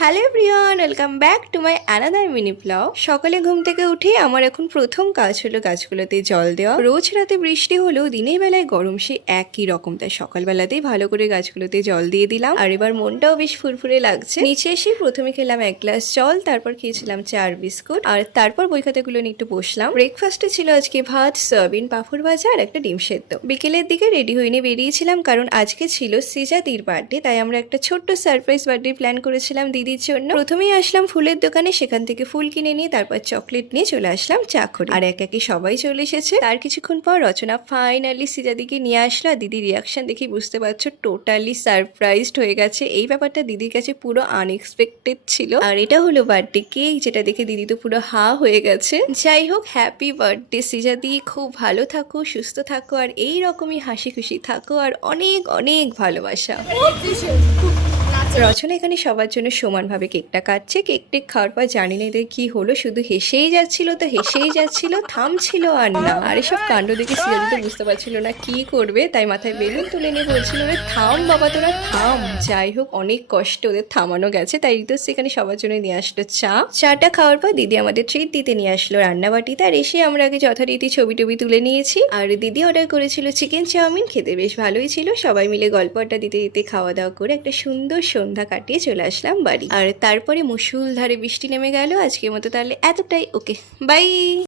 Hello everyone, welcome back to my another mini blog. সকালে ঘুম থেকে উঠে আমার এখন প্রথম কাজ হলো গাছগুলোতে জল দেওয়া। রোজ রাতে বৃষ্টি হলেও দিনের বেলায় গরম সে একই রকম, তাই সকালবেলাতেই ভালো করে গাছগুলোতে জল দিয়ে দিলাম। আর এবার মনটাও বেশ ফুরফুরে লাগছে। নিচে এসে প্রথমে খেলাম 1 গ্লাস জল, তারপর খেয়েছিলাম চা আর বিস্কুট, আর তারপর বই খাতাগুলো নিয়ে একটু বসলাম। ব্রেকফাস্টে ছিল আজকে ভাত, সয়াবিন, পাঁপড় ভাজা আর একটা ডিম সেদ্ধ। বিকেলের দিকে রেডি হয়ে নিয়ে বেরিয়েছিলাম, কারণ আজকে ছিল সিজাদির বার্থডে, তাই আমরা একটা ছোট্ট সারপ্রাইজ বার্থডে প্ল্যান করেছিলাম দিদির জন্য। প্রথমেই আসলাম ফুলের দোকানে, সেখান থেকে ফুল কিনে নিয়ে তারপর চকলেট নিয়ে চলে আসলাম চা করে। আর এক একে সবাই চলে এসেছে। তার কিছুক্ষণ পর রচনা ফাইনালি সিজাদিকে নিয়ে আসলো। দিদির রিয়াকশন দেখে বুঝতে পারছো টোটালি সারপ্রাইজড হয়ে গেছে। এই ব্যাপারটা দিদির কাছে পুরো আনএক্সপেক্টেড ছিল। আর এটা হলো বার্থডে কেক, যেটা দেখে দিদি তো পুরো হা হয়ে গেছে। যাই হোক, হ্যাপি বার্থডে সিজাদি, খুব ভালো থাকো, সুস্থ থাকো, আর এই রকমই হাসি খুশি থাকো, আর অনেক অনেক ভালোবাসা। রচনা এখানে সবার জন্য সমানভাবে কেকটা কাটছে। কেক টেক খাওয়ার পর জানি না এদের কি হলো, শুধু হেসেই যাচ্ছিল তো হেসেই যাচ্ছিল, থামছিল আর না। আর এসব কাণ্ড দেখে সিজাদি তো বুঝতে পারছিল না কি করবে, তাই মাথায় বেলুন তুলে নিয়ে বলছিল, রে থাম বাবা, তোরা থাম। যাই হোক, অনেক কষ্ট ওদের থামানো গেছে। তাই রিতু সেখানে সবার জন্য নিয়ে আসলো চাটা খাওয়ার পর দিদি আমাদের ট্রিট দিতে নিয়ে আসলো রান্নাবাটিতে। আর এসে আমরা আগে যথারীতি ছবি টবি তুলে নিয়েছি। আর দিদি অর্ডার করেছিল চিকেন চাউমিন, খেতে বেশ ভালোই ছিল। সবাই মিলে গল্প আড্ডা দিতে দিতে খাওয়া দাওয়া করে একটা সুন্দর সন্ধ্যা কাটিয়ে চলে আসলাম বাড়ি। আর তারপরে মুষলধারে বৃষ্টি নেমে গেল। আজকের মতো তাহলে এতটাই, ওকে বাই।